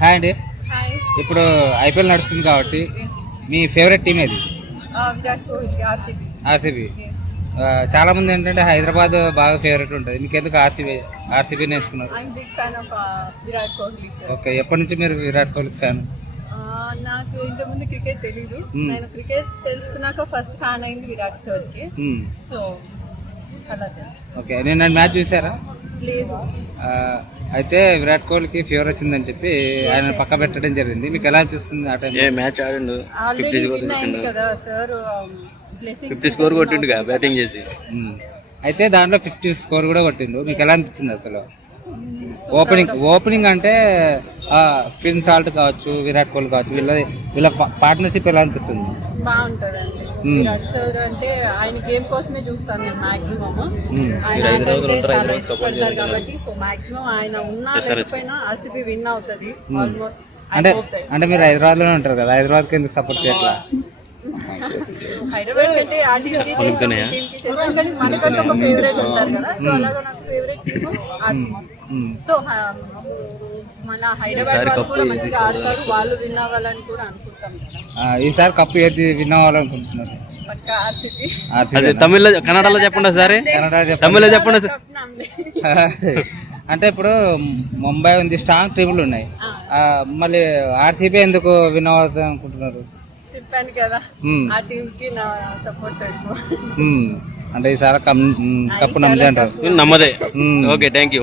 Hi అండి. Hi. ఇప్పుడు IPL నడుస్తుంది కాబట్టి మీ ఫేవరెట్ టీం ఏది? విరాట్ కోహ్లీ, ఆర్సీబీ. ఆర్సీబీ. చాలా మంది ఏంటంటే హైదరాబాద్ బాగా ఫేవరెట్ ఉంటుంది, మీకు ఎందుకు ఆర్సీబీ నేర్చుకున్నారు? I'm big fan of Virat Kohli sir. Okay, ఎప్పటి నుంచి మీరు విరాట్ కోహ్లీ ఫ్యాన్? నాకు ఇంతకుముందు క్రికెట్ తెలీదు. నేను క్రికెట్ తెలుసుకున్నాక ఫస్ట్ ఫ్యాన్ అయింది విరాట్ సార్కి. సో అలా తెలుసు. ఓకే, నేను మ్యాచ్ చూసారా? లేదు. అయితే విరాట్ కోహ్లీకి ఫీవర్ వచ్చిందని చెప్పి ఆయన పక్క పెట్టడం జరిగింది. మీకు ఎలా అనిపిస్తుంది ఆ టైం? మ్యాచ్ ఆడిండు, ఆల్రెడీ విన్ అయింది కదా సార్. 50 స్కోర్ కొట్టిండుగా బ్యాటింగ్ చేసి. అయితే దాంట్లో 50 స్కోర్ కూడా కొట్టిండు. మీకు ఎలా అనిపించింది అసలు? ఓపెనింగ్ అంటే స్పిన్ సాల్ట్ కావచ్చు, విరాట్ కోహ్లీ కావచ్చు, వీళ్ళ పార్ట్నర్షిప్ ఎలా అనిపిస్తుంది? బాగుంటదండి. విరాట్ సార్ అంటే ఆయన గేమ్ కోసమే చూస్తాను నేను మాక్సిమం. ఆయన చాలా ఇష్టపడతారు కాబట్టి సో మాక్సిమం ఆయన ఉన్నా లేకపోయినా ఆర్సీబీ విన్ అవుతుంది ఆల్మోస్ట్. అంటే మీరు హైదరాబాద్ లోనే ఉంటారు కదా, హైదరాబాద్ కి ఎందుకు సపోర్ట్ చేయట్లా? హైదరాబాద్ కంటే ఆ టీమ్ కి చేస్తాం కానీ మనకంటే ఒక ఫేవరెట్ ఉంటారు కదా. సో అలాగా నాకు ఫేవరెట్ టీమ్ ఆర్సీబీ. సో మన హైదరాబాద్ వాళ్ళు కూడా మంచిగా ఆడతారు, వాళ్ళు విన్ అవ్వాలని కూడా అనుకుంటాం కదా. ఈసారి కప్పు ఏది విన్ అవ్వాలనుకుంటున్నారు? పక్కా ఆర్సీబీ. తమిళ కన్నడలో చెప్పండి సరే, తమిళలో చెప్పండి సార్. అంటే ఇప్పుడు ముంబై ఉంది, స్ట్రాంగ్ టీములు ఉన్నాయి, మళ్ళీ ఆర్సీబీ ఎందుకు విన్ అవుతుంది అనుకుంటున్నారు? చెప్పాను కదా ఆ టీమ్ కి నా సపోర్ట్ ఎక్కువ. అంటే ఈసారి కప్పు నమ్మదే అంటారు? నమ్మదే. Okay, thank you.